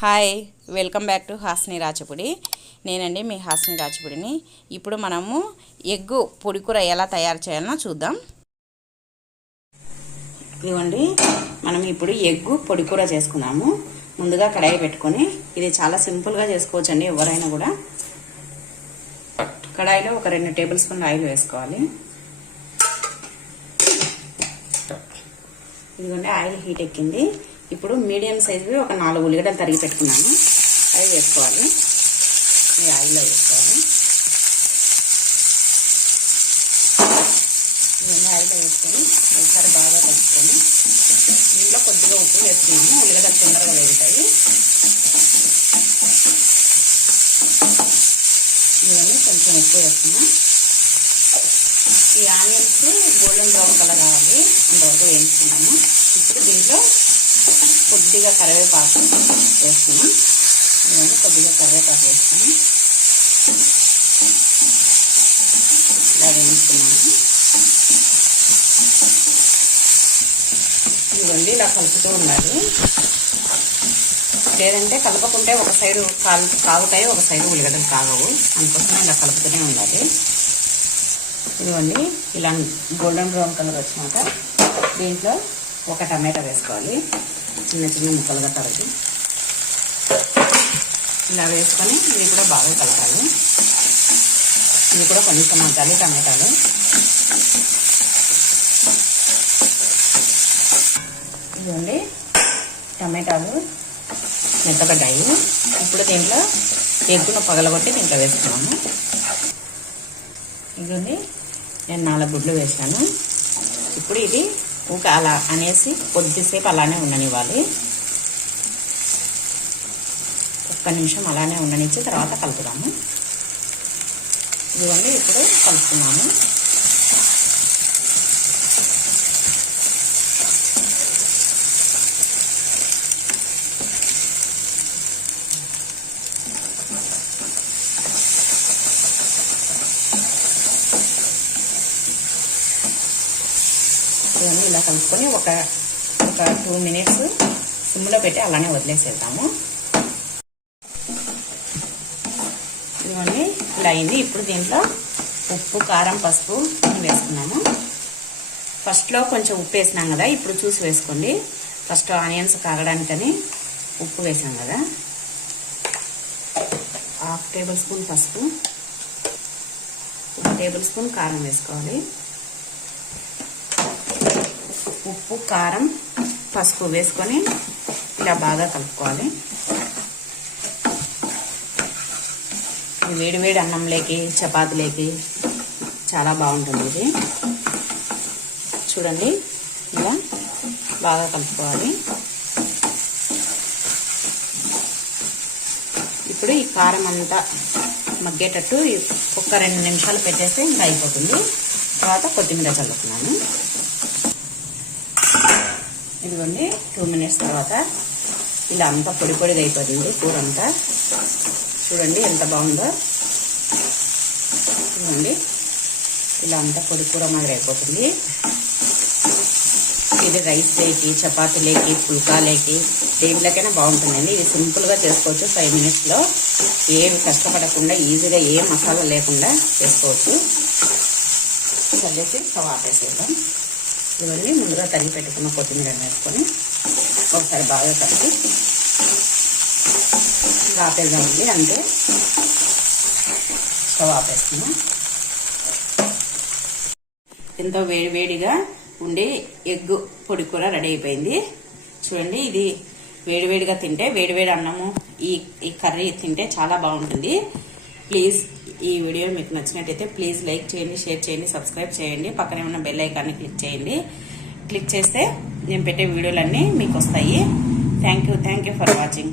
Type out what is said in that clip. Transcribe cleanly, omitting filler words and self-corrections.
Hi, welcome back to Hasni Rachapudi. నేనండి మీ హాస్ని రాచపుడిని. ఇప్పుడు మనము ఎగ్గు పొడికూర ఎలా తయారు చేయాలో చూద్దాం. ఇదిగోండి, మనం ఇప్పుడు ఎగ్గు పొడికూర చేసుకుందాము. ముందుగా కడాయి పెట్టుకొని, ఇది చాలా సింపుల్గా చేసుకోవచ్చండి ఎవరైనా కూడా. కడాయిలో ఒక 2 టేబుల్ స్పూన్ల ఆయిల్ వేసుకోవాలి. ఇదిగోండి, ఆయిల్ హీట్ ఎక్కింది. ఇప్పుడు మీడియం సైజువి ఒక 4 ఉల్లిగడ్డలు తరిగి పెట్టుకున్నాను, అవి వేసుకోవాలి. ఈ ఆయిల్లో వేసుకోవాలి. ఇవన్నీ ఆయిల్లో వేసుకొని ఒకసారి బాగా కలుపుకొని దీంట్లో కొద్దిగా ఉప్పు వేసుకున్నాము. ఉల్లిగడ్డలు తొందరగా వేగుతాయి. ఇవన్నీ కొంచెం ఉప్పు వేస్తున్నాం. ఈ ఆనియన్స్ గోల్డెన్ బ్రౌన్ కలర్ రావాలి, అంతవరకు వేయించుకున్నాము. ఇప్పుడు దీంట్లో కొద్దిగా కరివేపాకు వేస్తున్నాం. ఇవన్నీ కొద్దిగా కరివేపాకు వేస్తున్నాం. ఇలా వేయించుకున్నాము. ఇవన్నీ ఇలా కలుపుతూ ఉండాలి. లేదంటే కలపకుంటే ఒక సైడు కాగుతాయి, ఒక సైడు ఉల్లిగడ్డలు కాగవు. అందుకోసమే ఇలా కలుపుతూనే ఉండాలి. ఇదిగోండి, ఇలా గోల్డెన్ బ్రౌన్ కలర్ వచ్చినాక దీంట్లో ఒక టమాటా వేసుకోవాలి. చిన్న చిన్న ముక్కలుగా తరిగి ఇలా వేసుకొని ఇది కూడా బాగా కలపాలి. ఇది కూడా కొంచెం మగ్గాలి టమాటాలు. ఇదిగోండి, టమాటాలు మెత్తబడ్డాయి. ఇప్పుడు దీంట్లో ఎగ్గును పగలగొట్టి దీంట్లో వేసుకున్నాము. ఇదిగోండి, నేను 4 గుడ్లు వేసాను. ఇప్పుడు ఇది ఊక అలా అనేసి కొద్దిసేపు అలానే ఉండనివ్వాలి. 1 నిమిషం అలానే ఉండనిచ్చి తర్వాత కలుపుదాము. ఇదిగోండి, ఇప్పుడు కలుపుతున్నాము. ఇవన్నీ ఇలా కలుపుకొని ఒక 2 మినిట్స్ సిమ్లో పెట్టి అలానే వదిలేసేద్దాము. ఇవన్నీ ఇలా అయింది. ఇప్పుడు దీంట్లో ఉప్పు, కారం, పసుపు వేసుకున్నాము. ఫస్ట్లో కొంచెం ఉప్పు వేసినాం కదా, ఇప్పుడు చూసి వేసుకోండి. ఫస్ట్ ఆనియన్స్ కాగడానికని ఉప్పు వేసాం కదా. 1/2 టేబుల్ స్పూన్ పసుపు, 1 టేబుల్ స్పూన్ కారం వేసుకోవాలి. ఉప్పు, కారం, పసుపు వేసుకొని ఇలా బాగా కలుపుకోవాలి. వేడి వేడి అన్నంలోకి, చపాతీలోకి చాలా బాగుంటుంది ఇది. చూడండి, ఇలా బాగా కలుపుకోవాలి. ఇప్పుడు ఈ కారం అంతా మగ్గేటట్టు ఒక 2 నిమిషాలు పెట్టేస్తే ఇంకా అయిపోతుంది. తర్వాత కొత్తిమీర చల్లుకున్నాను. ఇదిగోండి, 2 మినిట్స్ తర్వాత ఇలా అంతా పొడి పొడిగా అయిపోతుంది కూర అంతా. చూడండి ఎంత బాగుందో. ఇదిగోండి, ఇలా అంతా పొడి కూర మాదిరి అయిపోతుంది. ఇది రైస్ లేకి, చపాతీ లేకి, పుల్కా లేకి, దేంట్లోకైనా బాగుంటుందండి. ఇది సింపుల్గా చేసుకోవచ్చు. 5 మినిట్స్లో ఏమి కష్టపడకుండా ఈజీగా ఏ మసాలా లేకుండా చేసుకోవచ్చు. చల్లేసి స్టవ్ ఆపేసేద్దాం. ఇవన్నీ ముందుగా తరిగి పెట్టుకున్న కొత్తిమీర వేసుకొని ఒకసారి బాగా కలిపి ఆపేద్దామండి. అంతే, స్టవ్ ఆపేస్తున్నాం. ఎంతో వేడివేడిగా ఉండి ఎగ్గు పొడి కూర రెడీ అయిపోయింది. చూడండి, ఇది వేడివేడిగా తింటే, వేడివేడి అన్నము ఈ కర్రీ తింటే చాలా బాగుంటుంది. ప్లీజ్ ఈ వీడియో మీకు నచ్చినట్టయితే ప్లీజ్ లైక్ చేయండి, షేర్ చేయండి, సబ్స్క్రైబ్ చేయండి. పక్కనే ఉన్న బెల్ ఐకాన్ని క్లిక్ చేయండి. క్లిక్ చేస్తే నేను పెట్టే వీడియోలన్నీ మీకు వస్తాయి. Thank you for watching.